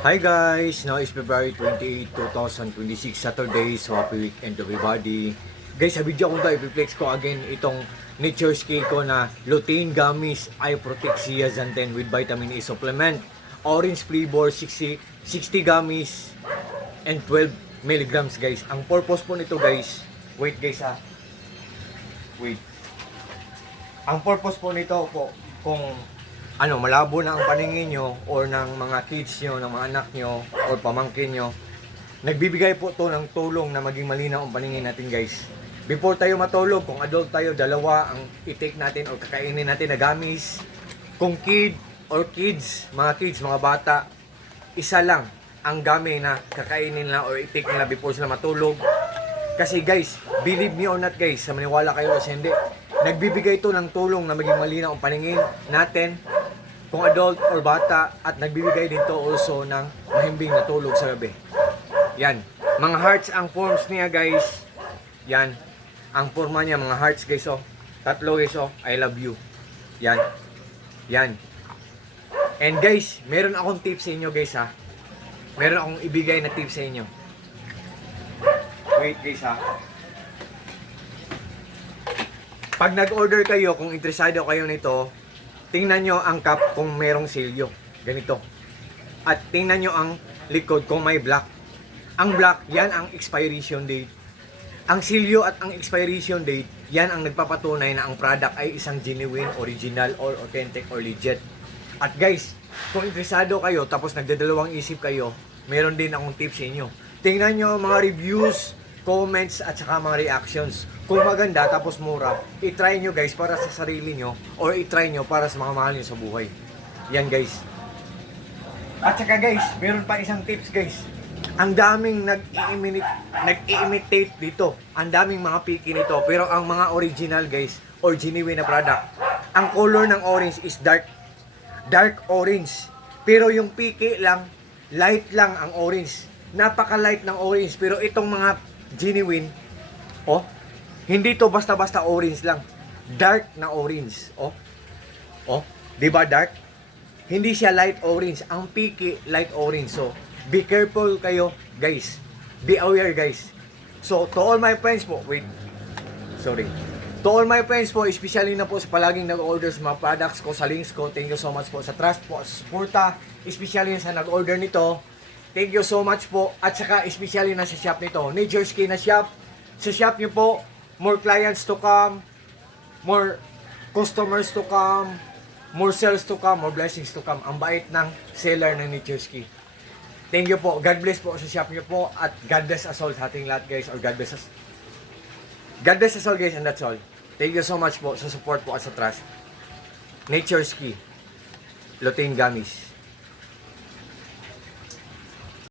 Hi guys! Now is February 28, 2026, Saturday. So happy weekend to everybody. Guys, sa video ko ito, i-flex ko again itong Nature's Cake ko na lutein gummies Eye Protect Zeaxanthin with vitamin A supplement. Orange flavor, 60 gummies and 12 milligrams guys. Ang purpose po nito guys, wait guys ha. Wait. Ang purpose po nito po, kung malabo na ang paningin nyo or ng mga kids nyo, ng mga anak nyo or pamangkin nyo, nagbibigay po to ng tulong na maging malinaw ang paningin natin guys. Before tayo matulog, kung adult tayo, dalawa ang i-take natin o kakainin natin na gummies. Kung kid or kids, mga bata, isa lang ang gummy na kakainin nila or i-take nila before sila matulog. Kasi guys, believe me or not guys, sa maniwala kayo o hindi, nagbibigay to ng tulong na maging malinaw ang paningin natin kung adult or bata, at nagbibigay din to also ng mahimbing na tulog sa gabi. Yan. Mga hearts ang forms niya guys. Yan. Ang forma niya mga hearts guys oh. Tatlo guys oh. I love you. Yan. Yan. And guys, meron akong tips sa inyo guys ha. Meron akong ibigay na tips sa inyo. Wait guys ha. Pag nag-order kayo, kung interesado kayo nito, tingnan nyo ang cup kung merong silyo. Ganito. At tingnan nyo ang likod kung may black. Ang black, yan ang expiration date. Ang silyo at ang expiration date, yan ang nagpapatunay na ang product ay isang genuine, original, or authentic, or legit. At guys, kung interesado kayo, tapos nagdadalawang isip kayo, meron din akong tips sa inyo. Tingnan nyo mga reviews, comments, at saka mga reactions. Kung maganda tapos mura, i-try nyo guys para sa sarili nyo or i-try nyo para sa mga mahal nyo sa buhay. Yan guys. At saka guys, meron pa isang tips guys. Ang daming nag-i-imitate dito. Ang daming mga piki nito. Pero ang mga original guys, or genuine na product, ang color ng orange is dark orange. Pero yung piki lang, light lang ang orange. Napaka-light ng orange. Pero itong mga genuine, oh, hindi to basta-basta orange lang. Dark na orange. Oh. Oh, 'di ba dark? Hindi siya light orange. Ang piki light orange. So, be careful kayo, guys. Be aware, guys. So, to all my friends po, wait. Sorry. To all my friends po, especially na po sa palaging nag-order sa mga products ko, sa links ko, thank you so much po sa trust po, sa suporta, especially sa nag-order nito. Thank you so much po. At saka, especially na sa shop nito, Nature's Cake na shop. Sa shop niyo po, more clients to come, more customers to come, more sales to come, more blessings to come. Ang bait ng seller ng Nature's Cake. Thank you po. God bless po sa shop niyo po, at God bless us all sa ating lahat guys, or God bless us all guys, and that's all. Thank you so much po sa support po at sa trust. Nature's Cake, lutein gummies.